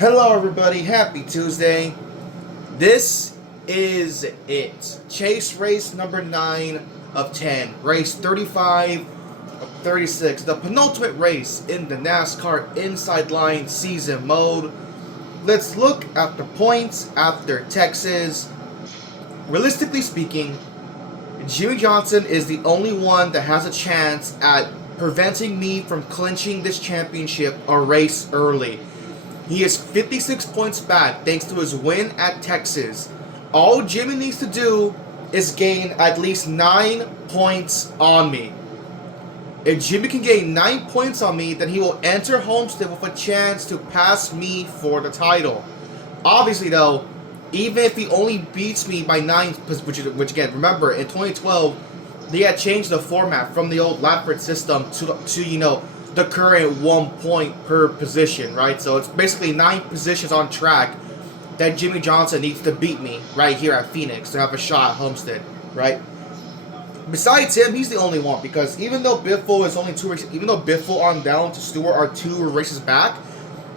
Hello everybody, happy Tuesday. This is it. Chase race number 9 of 10. Race 35 of 36. The penultimate race in the NASCAR Inside Line season mode. Let's look at the points after Texas. Realistically speaking, Jimmie Johnson is the only one that has a chance at preventing me from clinching this championship a race early. He is 56 points back thanks to his win at Texas. All Jimmy needs to do is gain at least 9 points on me. If Jimmy can gain 9 points on me, then he will enter Homestead with a chance to pass me for the title. Obviously though, even if he only beats me by 9, which again, remember, in 2012, they had changed the format from the old Lafferty system to the current 1 point per position, right? So it's basically 9 positions on track that Jimmie Johnson needs to beat me right here at Phoenix to have a shot at Homestead, right? Besides him, he's the only one, because even though Biffle is only 2 races, even though Biffle on down to Stewart are 2 races back,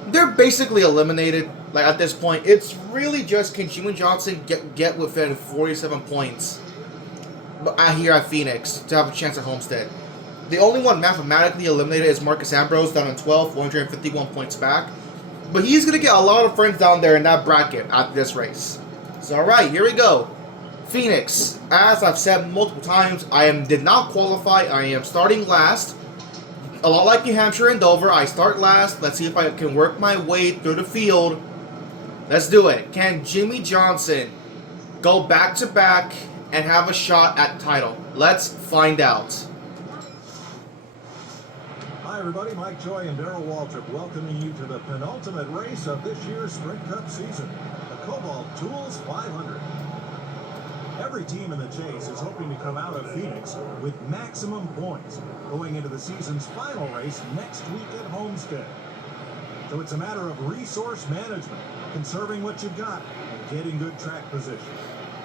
they're basically eliminated. Like at this point, it's really just can Jimmie Johnson get within 47 points here at Phoenix to have a chance at Homestead. The only one mathematically eliminated is Marcus Ambrose down in 12th, 151 points back. But he's going to get a lot of friends down there in that bracket at this race. So alright, here we go. Phoenix, as I've said multiple times, did not qualify. I am starting last. A lot like New Hampshire and Dover, I start last. Let's see if I can work my way through the field. Let's do it. Can Jimmie Johnson go back-to-back and have a shot at the title? Let's find out. Hi everybody, Mike Joy and Darrell Waltrip welcoming you to the penultimate race of this year's Sprint Cup season, the Cobalt Tools 500. Every team in the chase is hoping to come out of Phoenix with maximum points going into the season's final race next week at Homestead. So it's a matter of resource management, conserving what you've got, and getting good track position.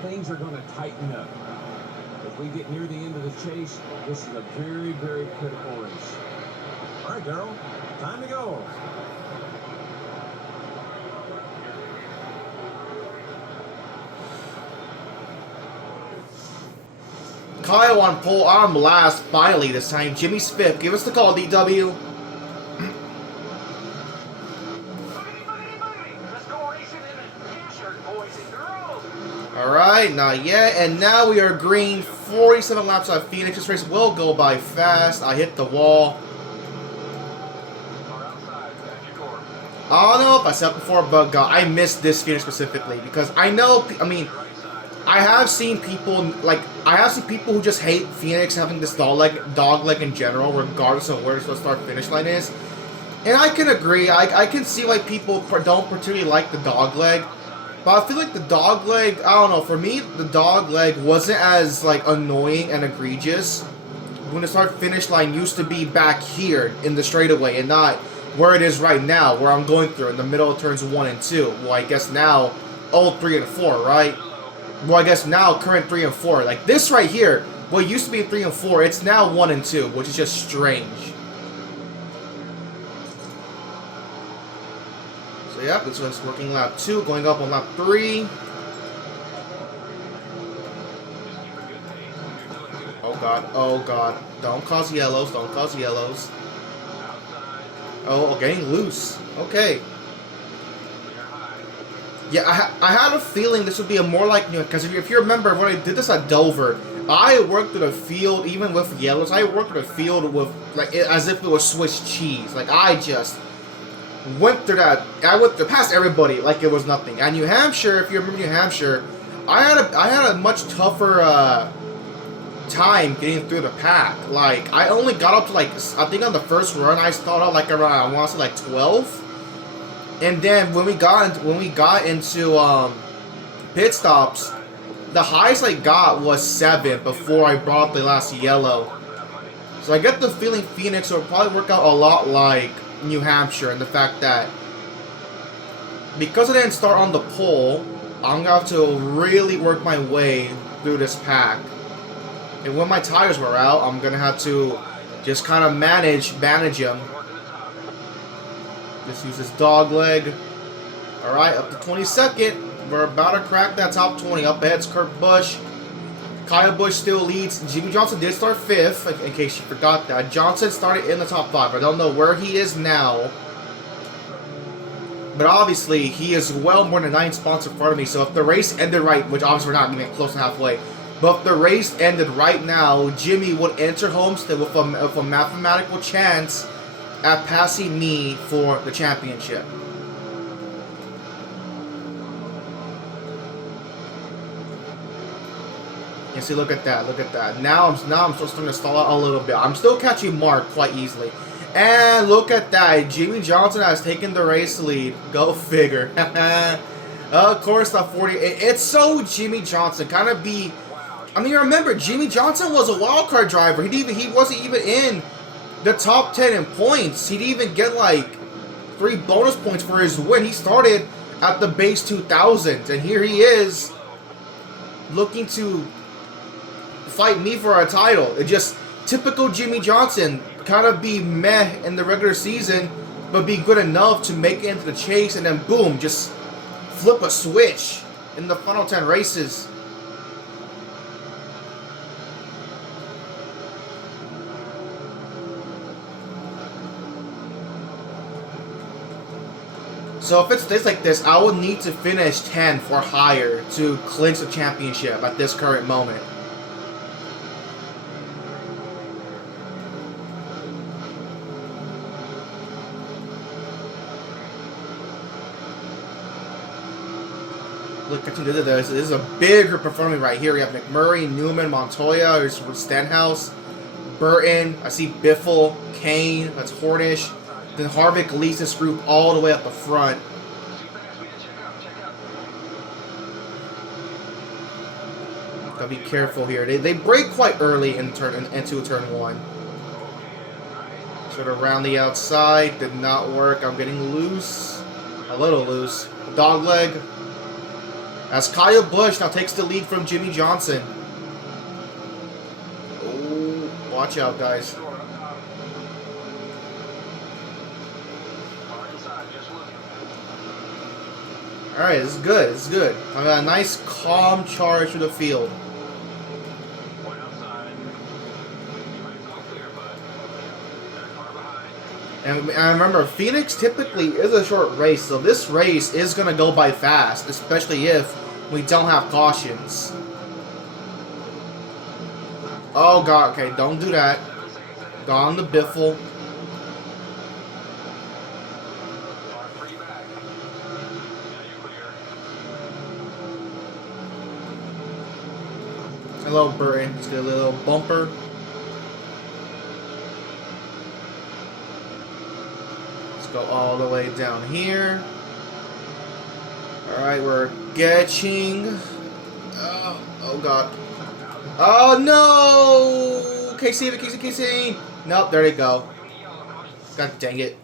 Things are going to tighten up. As we get near the end of the chase, this is a very, very critical race. All right, Darrell, time to go. Kyle on pole, I'm last, finally this time. Jimmy's 5th. Give us the call, DW. Alright, not yet. And now we are green. 47 laps at Phoenix. This race will go by fast. I hit the wall. I don't know if I said before, but God, I missed this Phoenix specifically because I have seen people who just hate Phoenix having this dog leg in general, regardless of where the start-finish line is. And I can agree. I can see why people don't particularly like the dog leg. But I feel like the dog leg, I don't know, for me, the dog leg wasn't as, annoying and egregious when the start-finish line used to be back here in the straightaway and not where it is right now, where I'm going through in the middle of turns 1 and 2. Well, I guess now, 3 and 4, right? Well, I guess now, current 3 and 4. Like, this right here, what used to be 3 and 4, it's now 1 and 2, which is just strange. So, yeah, this one's working lap 2, going up on lap 3. Oh, God. Don't cause yellows, don't cause yellows. Oh, getting loose. Okay. Yeah, I had a feeling this would be a more like, because if you remember when I did this at Dover, I worked through the field, even with yellows, I worked through the field with, as if it was Swiss cheese. Like, I just went through that. I went through past everybody like it was nothing. And New Hampshire, if you remember New Hampshire, I had a much tougher time getting through the pack. Like, I only got up to, I think on the first run, I started out, around, I want to say, 12. And then when we got into pit stops, the highest I got was 7 before I brought the last yellow. So I get the feeling Phoenix will probably work out a lot like New Hampshire, and the fact that because I didn't start on the pole, I'm gonna have to really work my way through this pack. And when my tires were out, I'm gonna have to just kind of manage them. Just use this dog leg. Alright, up to 22nd. We're about to crack that top 20. Up ahead's Kurt Busch. Kyle Busch still leads. Jimmy Johnson did start 5th, in case you forgot that. Johnson started in the top 5. I don't know where he is now. But obviously, he is well more than 9 spots in front of me. So if the race ended right, which obviously we're not going to get close to halfway. But if the race ended right now, Jimmy would enter Homestead with a mathematical chance at passing me for the championship. You see, look at that, look at that. Now I'm still starting to stall out a little bit. I'm still catching Mark quite easily. And look at that, Jimmy Johnson has taken the race lead. Go figure. Of course, the 40. It's so Jimmy Johnson. Kind of be. I mean, remember, Jimmy Johnson was a wild card driver. He wasn't even in the top 10 in points. He'd even get like 3 bonus points for his win. He started at the base 2000, and here he is looking to fight me for a title. It just typical Jimmy Johnson, kind of be meh in the regular season, but be good enough to make it into the chase, and then boom, just flip a switch in the final 10 races. So if it stays like this, I would need to finish 10th or higher to clinch the championship at this current moment. Look at this. This is a big group performing right here. We have McMurray, Newman, Montoya, there's Stenhouse, Burton. I see Biffle, Kane, that's Hornish. Then Harvick leads this group all the way up the front. Gotta be careful here. They break quite early into turn 1. Sort of around the outside. Did not work. I'm getting loose. A little loose. Dog leg. As Kyle Busch now takes the lead from Jimmy Johnson. Oh, watch out, guys. Alright, this is good. This is good. I got a nice, calm charge through the field. And remember, Phoenix typically is a short race, so this race is going to go by fast, especially if we don't have cautions. Oh, God. Okay, don't do that. Gone the Biffle. Hello, Burton. Let's get a little bumper. Go all the way down here. Alright, we're getting... Oh, God. Oh, no! KC. Nope, there they go. God dang it.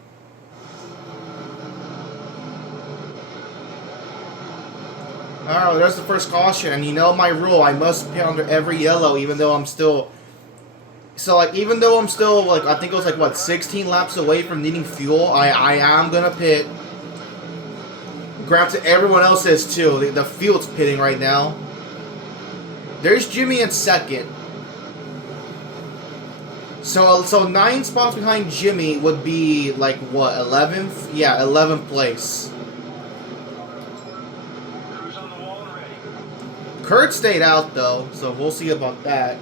Alright, there's the first caution. And you know my rule. I must pit under every yellow, even though I'm still... So, like, even though I'm still, like, I think it was, like, what, 16 laps away from needing fuel, I am gonna pit. Granted, everyone else is, too. The field's pitting right now. There's Jimmy in second. So 9 spots behind Jimmy would be, like, what, 11th? Yeah, 11th place. Kurt stayed out, though, so we'll see about that.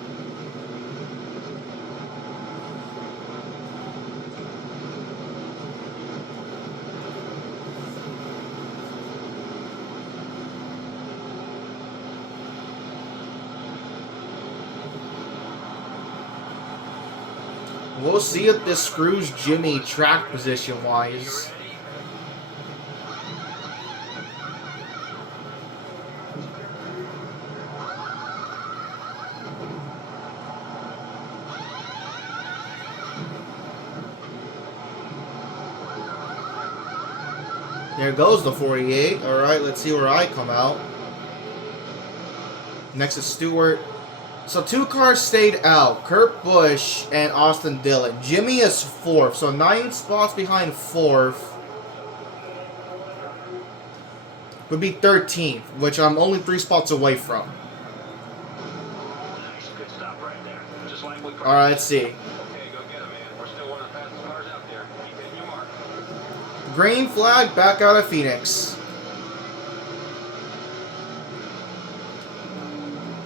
We'll see if this screws Jimmy track position-wise. There goes the 48. Alright, let's see where I come out. Next is Stewart. So 2 cars stayed out. Kurt Busch and Austin Dillon. Jimmy is 4th. So 9 spots behind 4th. would be 13th, which I'm only 3 spots away from. Nice, good stop right there. Just like we All right, let's see. Okay, go get him, man. We're still one of the fastest cars out there. Keep hitting your mark. Green flag back out of Phoenix.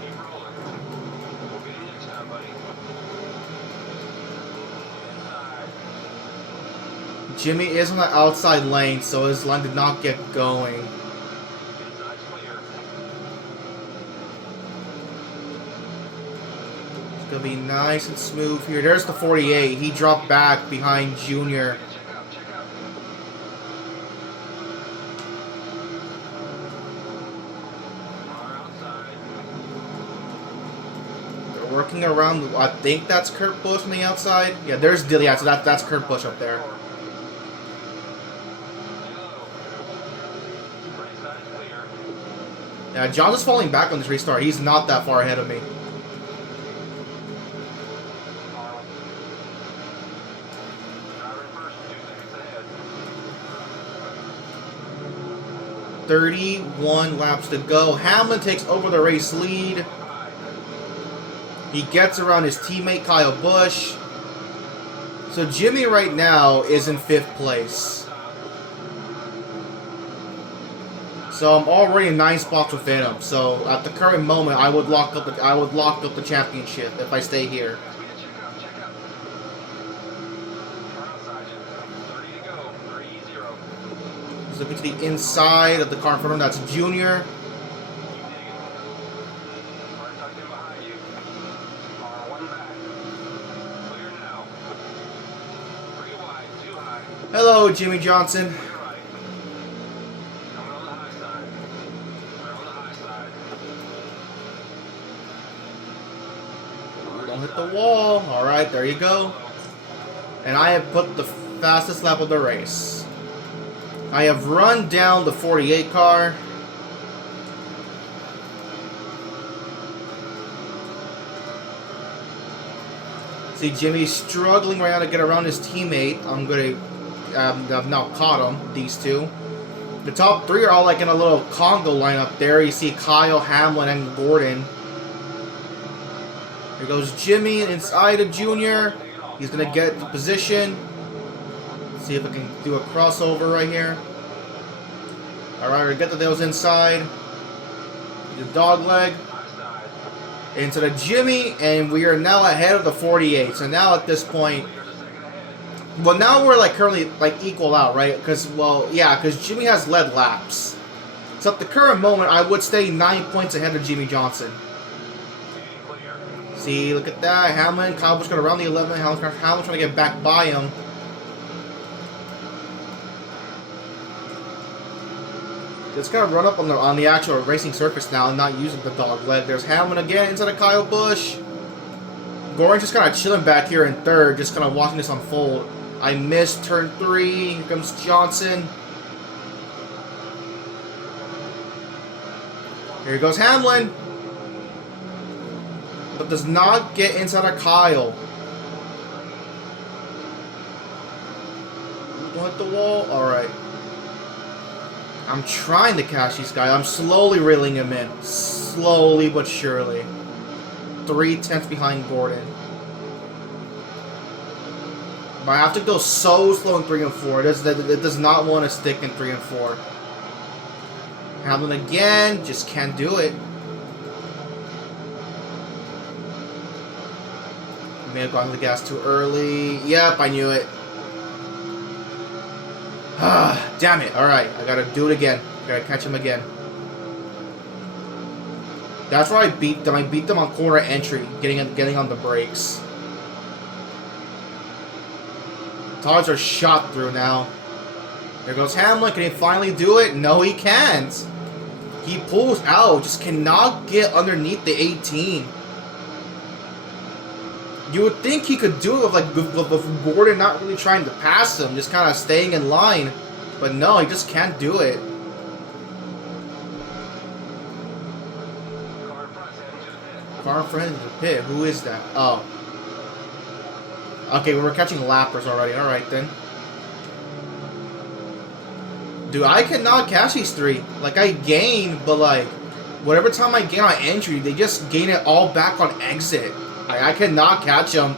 Keep rolling. We'll get him next time, buddy. Inside. Jimmy is on the outside lane, so his line did not get going. Inside's clear. It's gonna be nice and smooth here. There's the 48. He dropped back behind Junior. Check out, check out. Car outside. They're working around. I think that's Kurt Busch on the outside. Yeah, there's Dilly. Yeah, so that's Kurt Busch up there. Yeah, Johnson's falling back on this restart. He's not that far ahead of me. Driver in first, 2 seconds ahead. 31 laps to go. Hamlin takes over the race lead. He gets around his teammate Kyle Busch. So Jimmy right now is in 5th place. So I'm already 9 spots within him. So at the current moment, I would lock up the championship if I stay here. Check out, check out. Car outside you. 30 to go. 3-0. He's looking to the inside of the car in front of him. That's Junior. Keep digging. Car tucked in behind you. Car 1 back. Clear now. 3 wide, 2 high. Hello, Jimmy Johnson. Clear right. Coming on the high side. Clear on the high side. Don't hit the wall. All right, there you go. And I have put the fastest lap of the race. I have run down the 48 car. See, Jimmy's struggling right now to get around his teammate. I've now caught him, these two. The top 3 are all like in a little Congo lineup there. You see Kyle, Hamlin, and Gordon. Here goes Jimmy inside of Junior. He's going to get the position. See if I can do a crossover right here. Alright, we get the those inside. The dog leg. Into the Jimmy, and we are now ahead of the 48. So now at this point, well, now we're like currently like equal out, right? Because, well, yeah, because Jimmy has led laps. So at the current moment, I would stay 9 points ahead of Jimmy Johnson. See, look at that. Hamlin, Kyle Busch going around the 11. Hamlin trying to get back by him. It's gonna run up on the actual racing surface now and not using the dog leg. There's Hamlin again inside of Kyle Busch. Gordon just kind of chilling back here in 3rd, just kind of watching this unfold. I missed turn 3. Here comes Johnson. Here goes Hamlin. But does not get inside of Kyle. Don't hit the wall. Alright. I'm trying to catch these guys. I'm slowly reeling him in. Slowly but surely. 3/10 behind Gordon. But I have to go so slow in 3 and 4. It does not want to stick in 3 and 4. Hamlin again. Just can't do it. May have gone to the gas too early. Yep, I knew it. Ah, damn it. Alright, I gotta do it again. Gotta catch him again. That's where I beat them. I beat them on corner entry, getting on the brakes. Tires are shot through now. There goes Hamlin. Can he finally do it? No, he can't. He pulls out. Just cannot get underneath the 18. You would think he could do it with Gordon not really trying to pass him, just kind of staying in line. But no, he just can't do it. Car in front of the pit. Who is that? Oh. Okay, we're catching lappers already. Alright then. Dude, I cannot catch these three. Like, I gain, but like, whatever time I gain on entry, they just gain it all back on exit. I cannot catch them.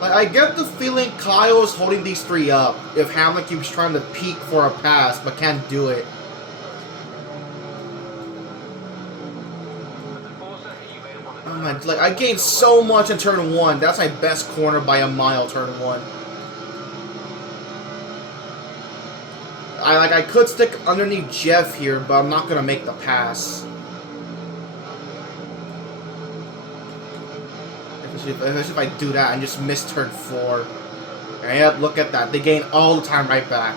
Like, I get the feeling Kyle is holding these three up if Hamlin keeps trying to peek for a pass, but can't do it. Oh my, like, I gained so much in turn 1. That's my best corner by a mile, turn 1. I could stick underneath Jeff here, but I'm not gonna make the pass. Especially if I do that and just miss turn 4. And yep, look at that. They gain all the time right back.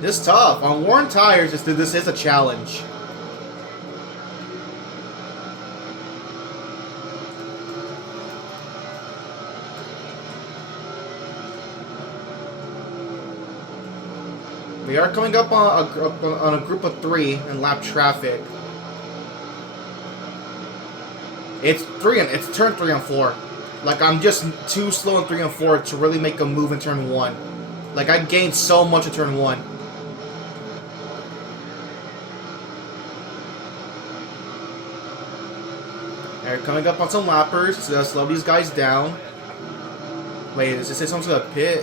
This is tough. On worn tires, this is a challenge. We are coming up on a group of 3 in lap traffic. It's turn 3 and 4. Like, I'm just too slow in 3 and 4 to really make a move in turn 1. Like, I gained so much in turn 1. Alright, coming up on some lappers. So slow these guys down. Wait, does it say someone's gonna pit?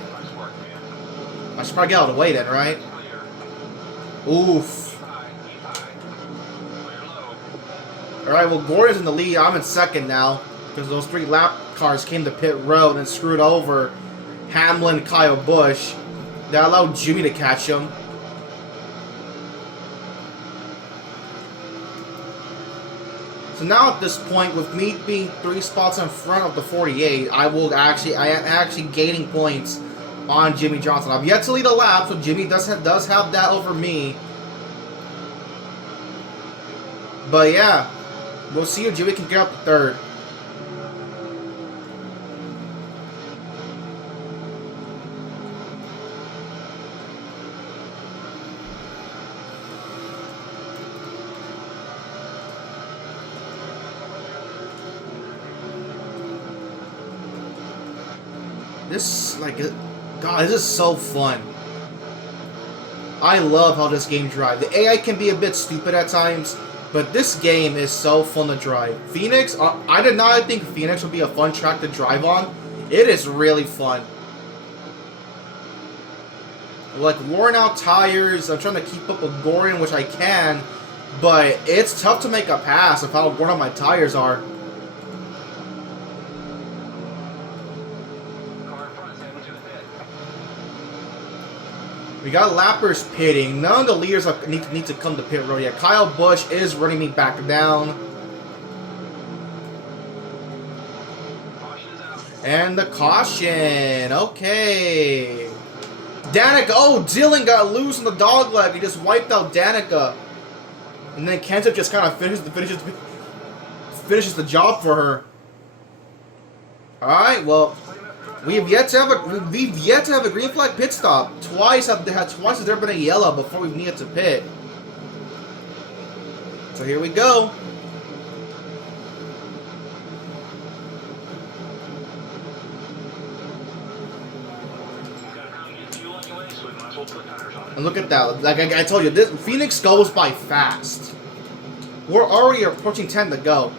I should probably get out of the way then, right? Oof. Alright, well, Gordon's in the lead. I'm in second now. Because those 3 lap cars came to pit road and screwed over Hamlin, Kyle Busch. That allowed Jimmy to catch him. So now at this point, with me being 3 spots in front of the 48, I am actually gaining points on Jimmy Johnson. I've yet to lead a lap, so Jimmy does have that over me. But yeah, we'll see if Jimmy can get up to 3rd. God, this is so fun. I love how this game drives. The AI can be a bit stupid at times, but this game is so fun to drive. Phoenix, I did not think Phoenix would be a fun track to drive on. It is really fun. Like, worn out tires, I'm trying to keep up with Gordon, which I can, but it's tough to make a pass of how worn out my tires are. We got lappers pitting. None of the leaders need to come to pit road yet. Kyle Busch is running me back down. And the caution. Okay. Danica. Oh, Dylan got loose in the dog leg. He just wiped out Danica. And then Kenta just kind of finishes the job for her. Alright, well, we've yet to have a green flag pit stop. Twice has there been a yellow before we've needed to pit. So here we go. And look at that. Like I told you, this Phoenix goes by fast. We're already approaching 10 to go.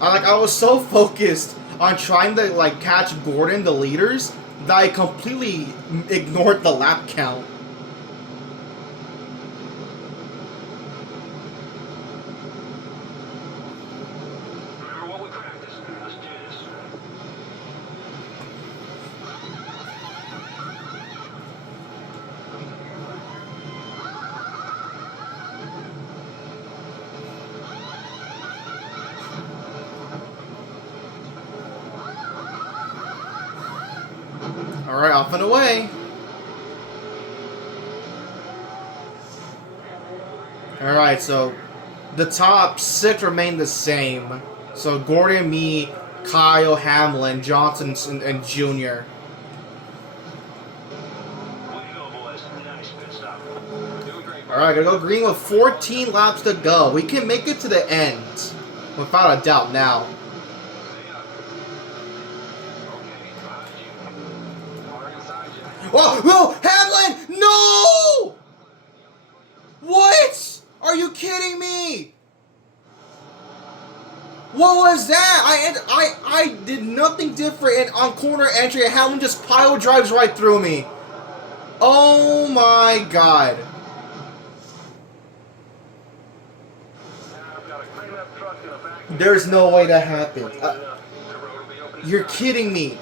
I was so focused on trying to catch Gordon, the leaders, that I completely ignored the lap count. Remember what we practiced. Let's do this. Alright, off and away. Alright, so the top 6 remain the same. So Gordon, me, Kyle, Hamlin, Johnson, and Junior. Way to go, boys. Nice pit stop. Doing great. Alright, Alright, gonna go green with 14 laps to go. We can make it to the end. Without a doubt now. Whoa, whoa, Hamlin! No! What? Are you kidding me? What was that? I did nothing different and on corner entry and Hamlin just pile drives right through me. Oh my god. There's no way that happened. You're kidding me.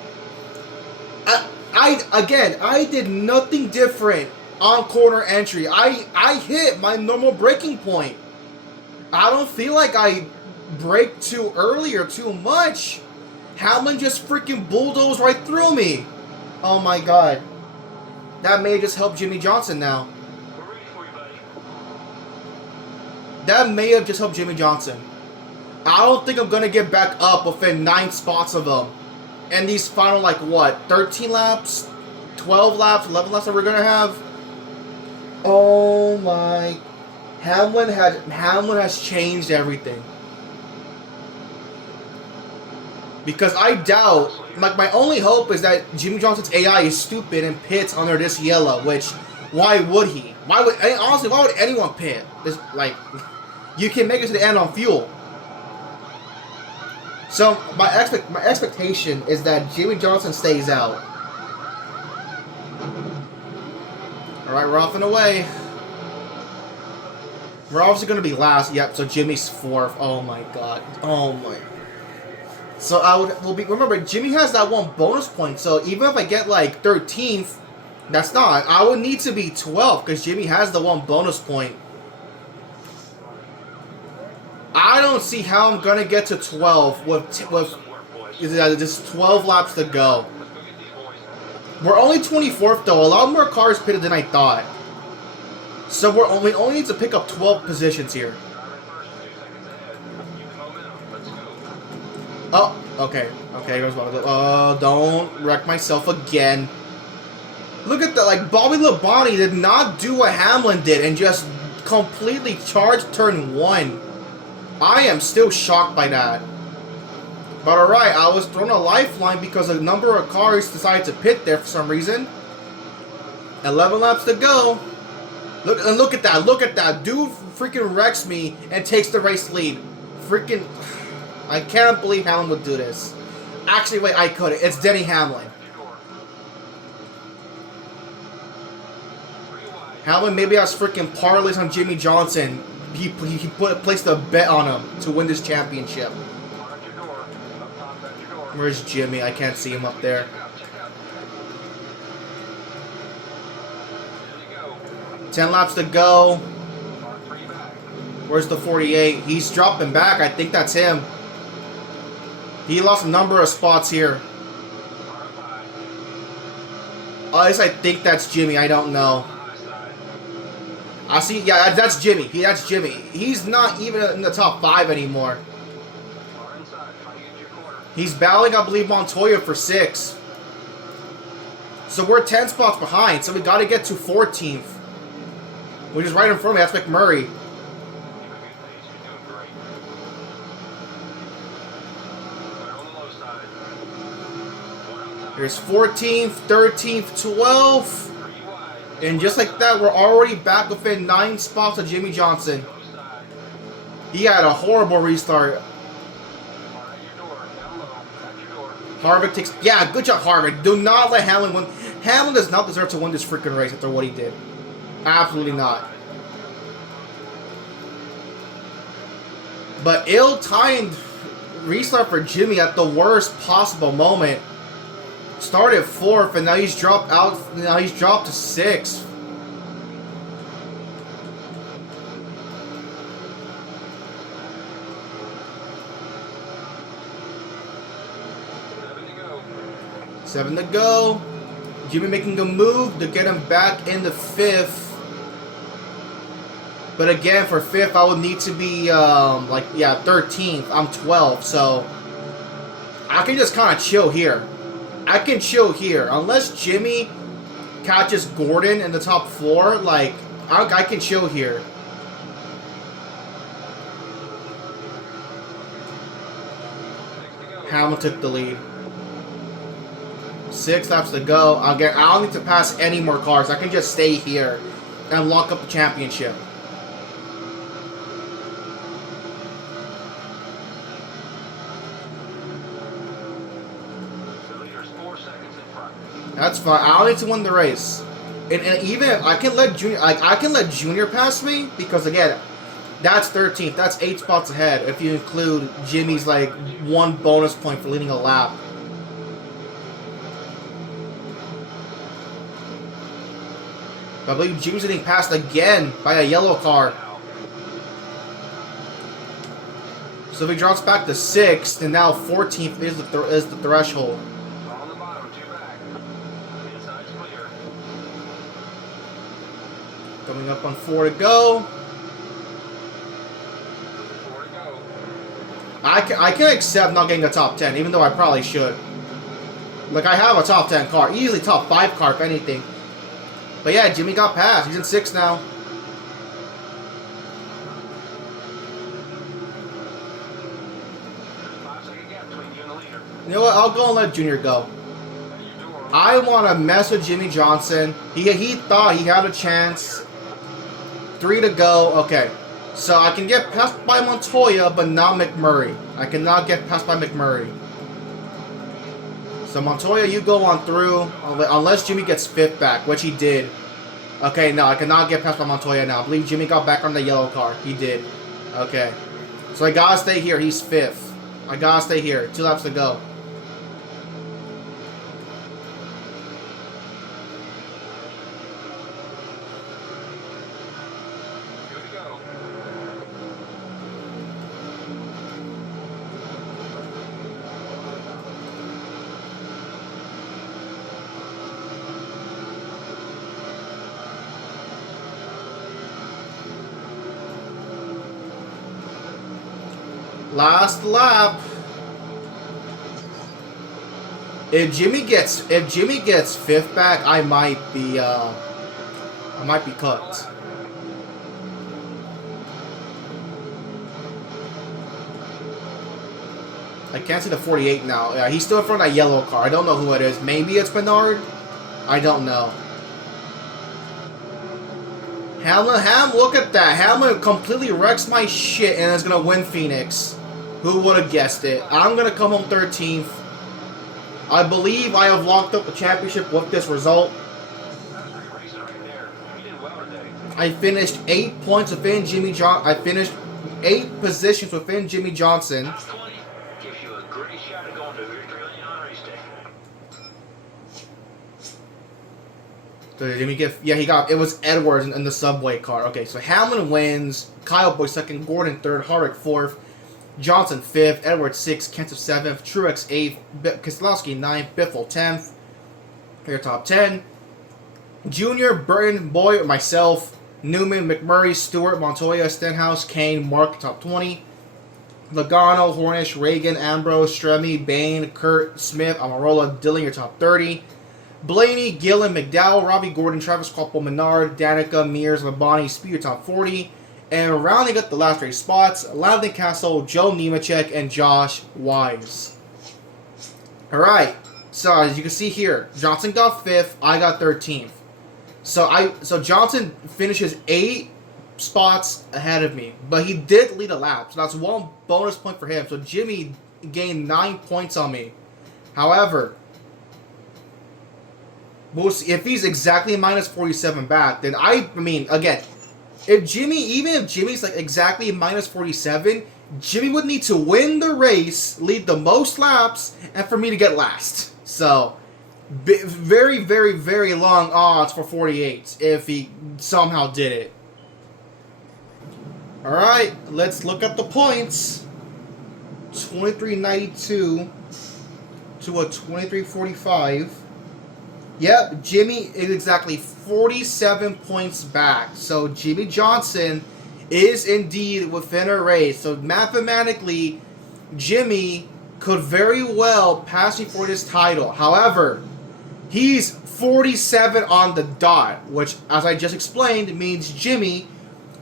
I did nothing different on corner entry. I hit my normal braking point. I don't feel like I braked too early or too much. Hamlin just freaking bulldozed right through me. Oh my god. That may just help Jimmy Johnson now. That may have just helped Jimmy Johnson. I don't think I'm going to get back up within 9 spots of him. And these final, like, what? 13 laps? 12 laps? 11 laps that we're going to have? Oh, my. Hamlin has changed everything. Because I doubt, like, my only hope is that Jimmy Johnson's AI is stupid and pits under this yellow, which, why would he? Honestly, why would anyone pit? This, like, you can make it to the end on fuel. So, my expectation is that Jimmy Johnson stays out. Alright, we're off and away. We're obviously going to be last. Yep, so Jimmy's 4th. Oh my god. Oh my. So, remember, Jimmy has that one bonus point. So, even if I get like 13th, that's not. I would need to be 12th because Jimmy has the one bonus point. I don't see how I'm gonna get to 12 with just 12 laps to go. We're only 24th though. A lot more cars pitted than I thought. So we only need to pick up 12 positions here. Oh, okay. Okay, don't wreck myself again. Look at that, like Bobby Labonte did not do what Hamlin did and just completely charged turn 1. I am still shocked by that. But alright, I was thrown a lifeline because a number of cars decided to pit there for some reason. 11 laps to go. Look at that. Dude freaking wrecks me and takes the race lead. Freaking, I can't believe Hamlin would do this. Actually, wait, I couldn't. It's Denny Hamlin. Hamlin maybe has freaking parlays on Jimmy Johnson. He placed a bet on him to win this championship. Where's Jimmy? I can't see him up there. Ten laps to go. Where's the 48? He's dropping back. I think that's him. He lost a number of spots here. I think that's Jimmy. I don't know. I see. Yeah, that's Jimmy. That's Jimmy. He's not even in the top 5 anymore. He's battling, I believe, Montoya for 6. So we're 10 spots behind. So we got to get to 14th. Which is right in front of me. That's McMurray. Here's 14th, 13th, 12th. And just like that, we're already back within 9 spots of Jimmy Johnson. He had a horrible restart. Harvick takes... Yeah, good job, Harvick. Do not let Hamlin win. Hamlin does not deserve to win this freaking race after what he did. Absolutely not. But ill-timed restart for Jimmy at the worst possible moment. Started 4th, and now he's dropped out. Now he's dropped to 6th. Seven to go. Jimmy making a move to get him back into 5th. But again, for 5th, I would need to be 13th. I'm 12th, so I can just kind of chill here. I can chill here. Unless Jimmy catches Gordon in the top 4, like, I can chill here. Hamlin took the lead. 6 laps to go. I don't need to pass any more cars. I can just stay here and lock up the championship. That's fine. I don't need to win the race. And even I can let Junior pass me because again, that's 13th. That's 8 spots ahead if you include Jimmy's like 1 bonus point for leading a lap. But I believe Jimmy's getting passed again by a yellow car. So if he drops back to 6th, and now 14th is the threshold. On the bottom, 2 back. Inside's clear. Coming up on 4 to go. 4 to go. I can accept not getting a top 10, even though I probably should. Like, I have a top 10 car. Easily top 5 car, if anything. But yeah, Jimmy got passed. He's in 6th now. You know what? I'll go and let Junior go. I want to mess with Jimmy Johnson. He thought he had a chance. 3 to go. Okay. So I can get passed by Montoya, but not McMurray. I cannot get passed by McMurray. So Montoya, you go on through. Unless Jimmy gets 5th back, which he did. Okay, no, I cannot get passed by Montoya now. I believe Jimmy got back on the yellow car. He did. Okay. So I gotta stay here. He's 5th. I gotta stay here. 2 laps to go. Here we go. Last lap. If Jimmy gets 5th back, I might be cut. I can't see the 48 now. Yeah, he's still in front of that yellow car. I don't know who it is. Maybe it's Bernard. I don't know. Hamlin, look at that. Hamlin completely wrecks my shit and is going to win Phoenix. Who would have guessed it? I'm going to come home 13th. I believe I have locked up the championship with this result. I finished 8 points within Jimmy Johnson. I finished 8 positions within Jimmy Johnson. That's 20. Gives you a great shot at going to victory on race day. So did Jimmy get? Yeah, he got. It was Edwards in the subway car. Okay, so Hamlin wins. Kyle Busch 2nd. Gordon 3rd. Harvick 4th. Johnson 5th. Edwards 6th. Kenseth 7th. Truex 8th. Keselowski 9th. Biffle 10th. Your top 10. Junior, Burton, Boyd, myself, Newman, McMurray, Stewart, Montoya, Stenhouse, Kane, Mark, top 20. Logano, Hornish, Reagan, Ambrose, Stremme, Bain, Kurt, Smith, Amarola, Dillon, your top 30. Blaney, Gillen, McDowell, Robbie Gordon, Travis Koppel, Menard, Danica, Mears, Labonte, Speed, your top 40. And rounding up the last 3 spots, Landon Castle, Joe Nemechek, and Josh Wise. Alright, so as you can see here, Johnson got 5th, I got 13th. So Johnson finishes 8 spots ahead of me, but he did lead a lap, so that's 1 bonus point for him. So Jimmy gained 9 points on me. However, we'll see. If he's exactly minus 47 back, then I mean, again, even if Jimmy's like exactly minus 47, Jimmy would need to win the race, lead the most laps, and for me to get last. So very, very, very long odds for 48 if he somehow did it. Alright, let's look at the points. 2392 to a 2345. Yep, Jimmy is exactly 47 points back. So Jimmy Johnson is indeed within a race. So mathematically, Jimmy could very well pass me for this title. However, He's 47 on the dot, which, as I just explained, means Jimmy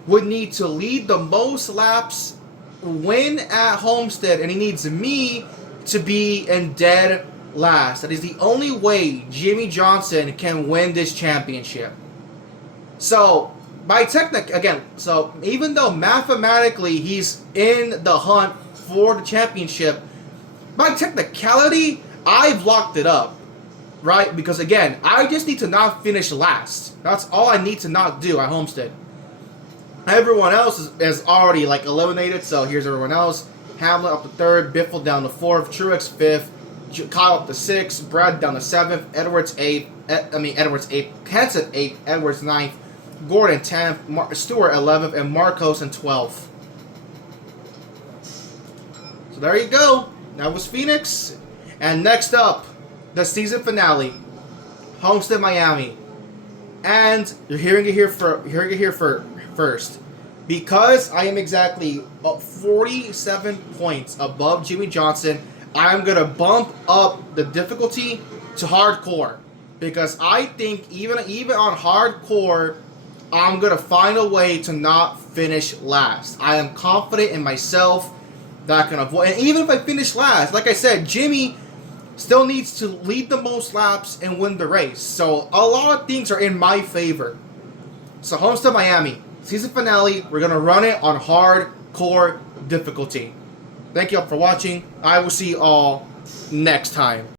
would need to lead the most laps, win at Homestead, and he needs me to be in dead last. That is the only way Jimmy Johnson can win this championship. So, so even though mathematically he's in the hunt for the championship, by technicality, I've locked it up, right? Because again, I just need to not finish last. That's all I need to not do at Homestead. Everyone else is already like eliminated, so here's everyone else. Hamlin up to 3rd, Biffle down to 4th, Truex 5th, Kyle up to 6th, Brad down to 7th, Edwards 8th, Hansen 8th, Edwards 9th, Gordon 10th, Stewart 11th, and Marcos in 12th. So there you go. That was Phoenix. And next up, the season finale, Homestead, Miami. And you're hearing it here first. Because I am exactly 47 points above Jimmy Johnson, I'm going to bump up the difficulty to hardcore. Because I think even on hardcore, I'm going to find a way to not finish last. I am confident in myself that I can avoid. And even if I finish last, like I said, Jimmy still needs to lead the most laps and win the race. So a lot of things are in my favor. So Homestead, Miami. Season finale, we're going to run it on hardcore difficulty. Thank you all for watching. I will see you all next time.